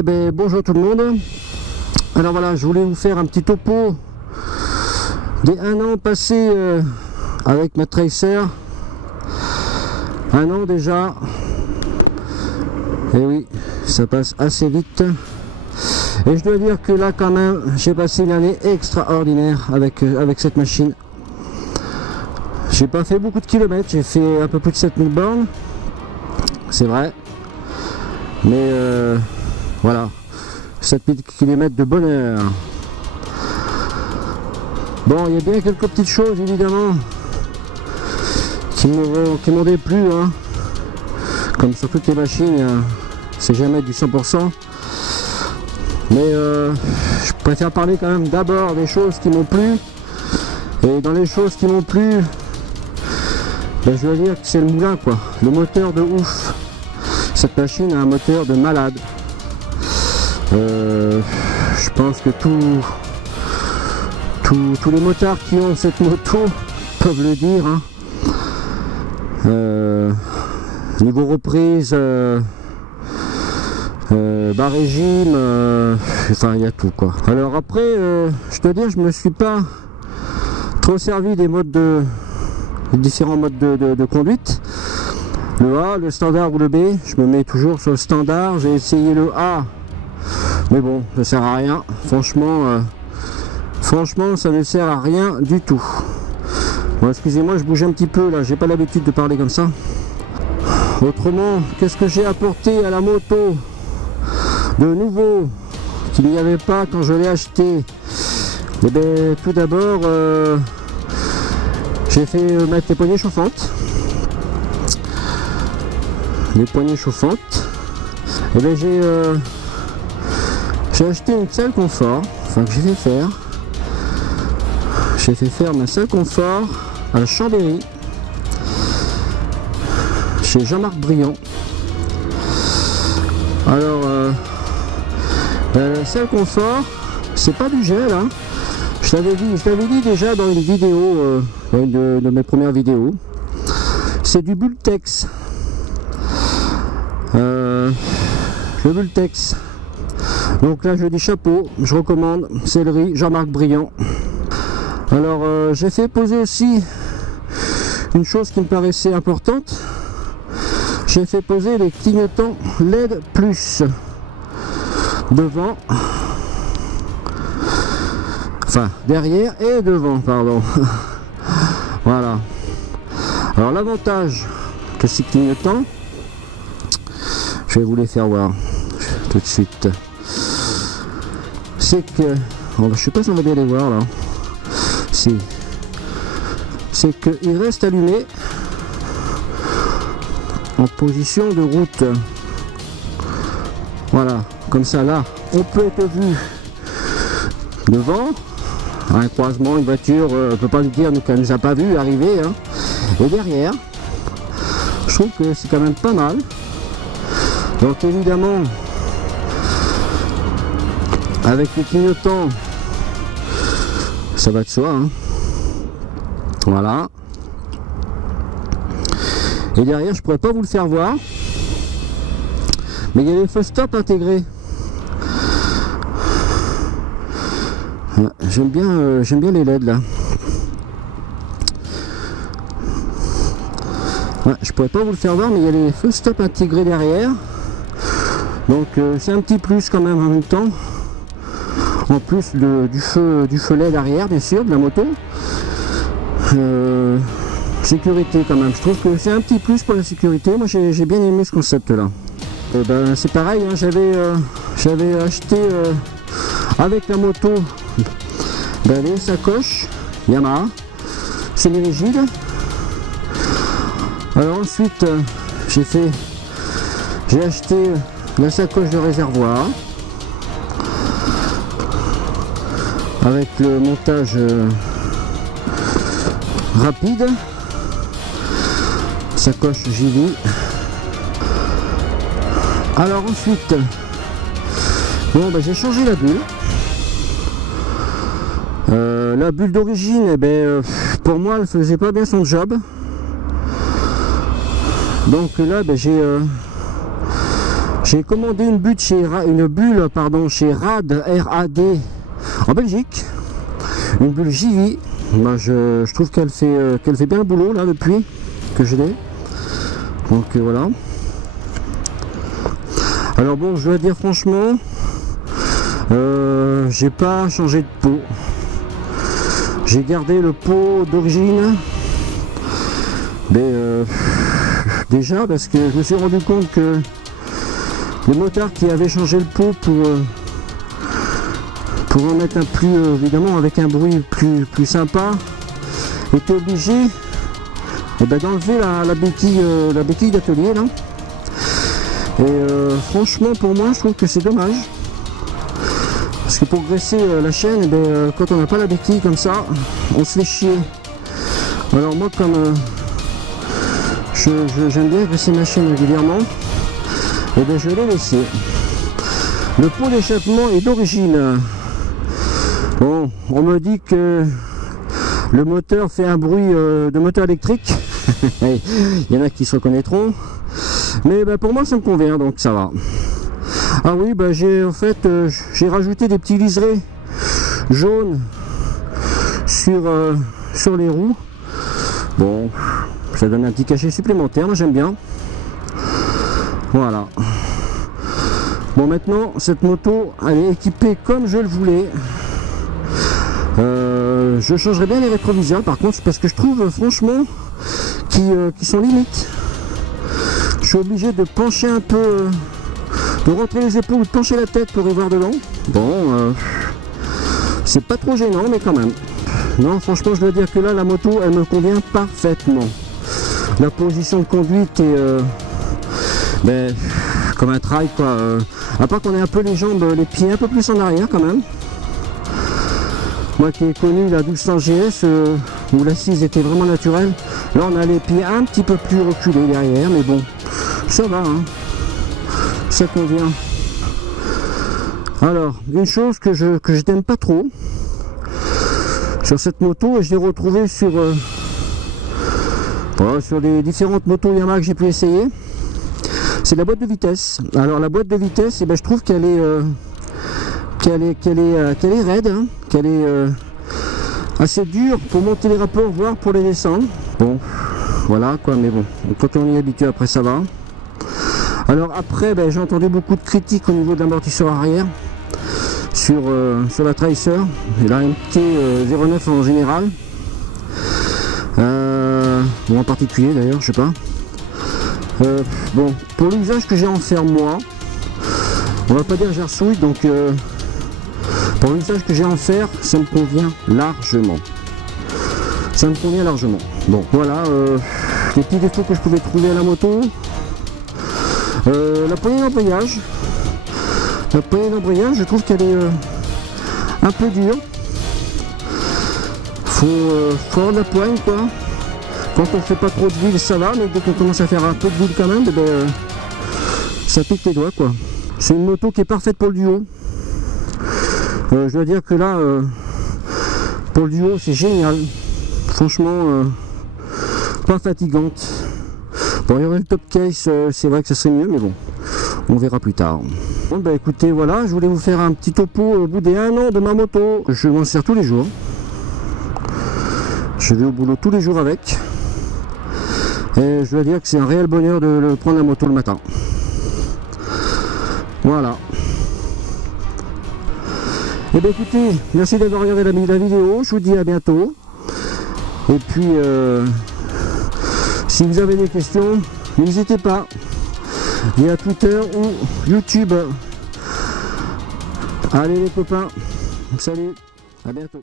Eh bien bonjour tout le monde. Alors voilà, je voulais vous faire un petit topo des 1 an passé avec ma Tracer. 1 an déjà. Et oui, ça passe assez vite. Et je dois dire que là quand même, j'ai passé une année extraordinaire avec cette machine. J'ai pas fait beaucoup de kilomètres, j'ai fait un peu plus de 7000 bornes. C'est vrai. Mais voilà, 7000 km de bonheur. Bon, il y a bien quelques petites choses évidemment qui m'ont déplu, hein. Comme sur toutes les machines, c'est jamais du 100%. Mais je préfère parler quand même d'abord des choses qui m'ont plu. Et dans les choses qui m'ont plu, ben, je dois dire que c'est le moulin, quoi. Le moteur de ouf. Cette machine a un moteur de malade. Je pense que tous les motards qui ont cette moto peuvent le dire, hein. Niveau reprise, bas régime, enfin il y a tout, quoi. Alors après, je dois dire, je me suis pas trop servi des différents modes de conduite. Le A, le standard ou le B, je me mets toujours sur le standard. J'ai essayé le A, mais bon, ça sert à rien. Franchement, ça ne sert à rien du tout. Bon, excusez-moi, je bouge un petit peu là, j'ai pas l'habitude de parler comme ça. Autrement, qu'est-ce que j'ai apporté à la moto de nouveau qu'il n'y avait pas quand je l'ai acheté? Eh bien, tout d'abord, j'ai fait mettre les poignées chauffantes. Les poignées chauffantes. Et bien j'ai acheté une salle confort, enfin que j'ai fait faire. J'ai fait faire ma salle confort à Chambéry, chez Jean-Marc Briand. Alors la salle confort, c'est pas du gel, hein. Je t'avais dit déjà dans une vidéo, une de mes premières vidéos. C'est du Bultex. Le Bultex. Donc là je dis chapeau, je recommande, céleri, Jean-Marc Briand. Alors j'ai fait poser aussi une chose qui me paraissait importante. J'ai fait poser les clignotants LED plus devant, enfin derrière et devant, pardon. Voilà. Alors l'avantage que ces clignotants, je vais vous les faire voir tout de suite. C'est que, je sais pas si on va bien les voir là. Si. C'est qu'ils restent allumés en position de route. Voilà, comme ça là, on peut être vu devant. Un croisement, une voiture, on peut pas nous dire qu'elle nous a pas vu arriver, hein. Et derrière, je trouve que c'est quand même pas mal. Donc évidemment, avec les clignotants, ça va de soi, hein. Voilà. Et derrière, je pourrais pas vous le faire voir, mais il y a les feux stop intégrés. J'aime bien les LED là. Ouais, je pourrais pas vous le faire voir, mais il y a les feux stop intégrés derrière. Donc c'est un petit plus quand même en même temps. En plus du feu LED arrière, bien sûr, de la moto. Sécurité quand même. Je trouve que c'est un petit plus pour la sécurité. Moi j'ai bien aimé ce concept là. Ben, c'est pareil, hein, j'avais acheté avec la moto les sacoches Yamaha semi-rigide. Alors ensuite j'ai acheté la sacoche de réservoir avec le montage rapide, sacoche JV. Alors ensuite, bon, j'ai changé la bulle. La bulle d'origine, eh ben, pour moi, elle faisait pas bien son job. Donc là, j'ai J'ai commandé une bulle chez RAD, R-A-D, en Belgique. Une bulle JV. Moi, je trouve qu'elle fait bien le boulot là depuis que je l'ai. Donc voilà. Alors bon, je dois dire franchement, j'ai pas changé de pot. J'ai gardé le pot d'origine. Mais déjà parce que je me suis rendu compte que les motards qui avaient changé le pot pour en mettre un plus, évidemment avec un bruit plus sympa, étaient obligés d'enlever la béquille d'atelier là. Et franchement pour moi je trouve que c'est dommage. Parce que pour graisser la chaîne, quand on n'a pas la béquille comme ça, on se fait chier. Alors moi comme j'aime bien graisser ma chaîne régulièrement, et je l'ai laissé. Le pot d'échappement est d'origine. Bon, on me dit que le moteur fait un bruit de moteur électrique. Il y en a qui se reconnaîtront. Mais pour moi ça me convient, donc ça va. Ah oui, j'ai en fait j'ai rajouté des petits liserés jaunes sur les roues. Bon, ça donne un petit cachet supplémentaire, moi j'aime bien. Voilà. Bon, maintenant cette moto elle est équipée comme je le voulais. Je changerai bien les rétroviseurs par contre, parce que je trouve franchement qu'ils sont limites. Je suis obligé de pencher un peu, de rentrer les épaules, de pencher la tête pour y voir dedans. Bon, c'est pas trop gênant, mais quand même. Non, franchement, je dois dire que là, la moto, elle me convient parfaitement. La position de conduite est comme un trail, quoi. À part qu'on ait un peu les jambes, les pieds un peu plus en arrière, quand même. Moi qui ai connu la 1200 GS, où l'assise était vraiment naturelle, là, on a les pieds un petit peu plus reculés derrière, mais bon, ça va, hein. Ça convient. Alors, une chose que je n'aime pas trop sur cette moto, et je l'ai retrouvée sur les différentes motos Yamaha que j'ai pu essayer, c'est la boîte de vitesse. Alors la boîte de vitesse, je trouve qu'elle est raide, hein, qu'elle est assez dure pour monter les rapports, voire pour les descendre. Bon, voilà quoi, mais bon, quand on y est habitué, après ça va. Alors après, j'ai entendu beaucoup de critiques au niveau de l'amortisseur arrière sur la Tracer et la MT-09 en général, ou en particulier d'ailleurs, je sais pas. Bon, pour l'usage que j'ai en faire moi, on va pas dire gersouille, donc pour l'usage que j'ai en faire, ça me convient largement. Ça me convient largement. Bon, voilà les petits défauts que je pouvais trouver à la moto. La poignée d'embrayage. La poignée d'embrayage, je trouve qu'elle est un peu dure. Faut avoir de la poigne, quoi. Quand on fait pas trop de ville, ça va, mais dès qu'on commence à faire un peu de ville quand même, ça pique les doigts, quoi. C'est une moto qui est parfaite pour le duo. Je dois dire que là, pour le duo, c'est génial. Franchement, pas fatigante. Bon, il y aurait le top case, c'est vrai que ça serait mieux, mais bon, on verra plus tard. Bon, écoutez, voilà, je voulais vous faire un petit topo au bout des 1 an de ma moto. Je m'en sers tous les jours. Je vais au boulot tous les jours avec. Et je dois dire que c'est un réel bonheur de prendre la moto le matin. Voilà. Et bien écoutez, merci d'avoir regardé la vidéo. Je vous dis à bientôt. Et puis, si vous avez des questions, n'hésitez pas. Via Twitter ou YouTube. Allez les copains, salut, à bientôt.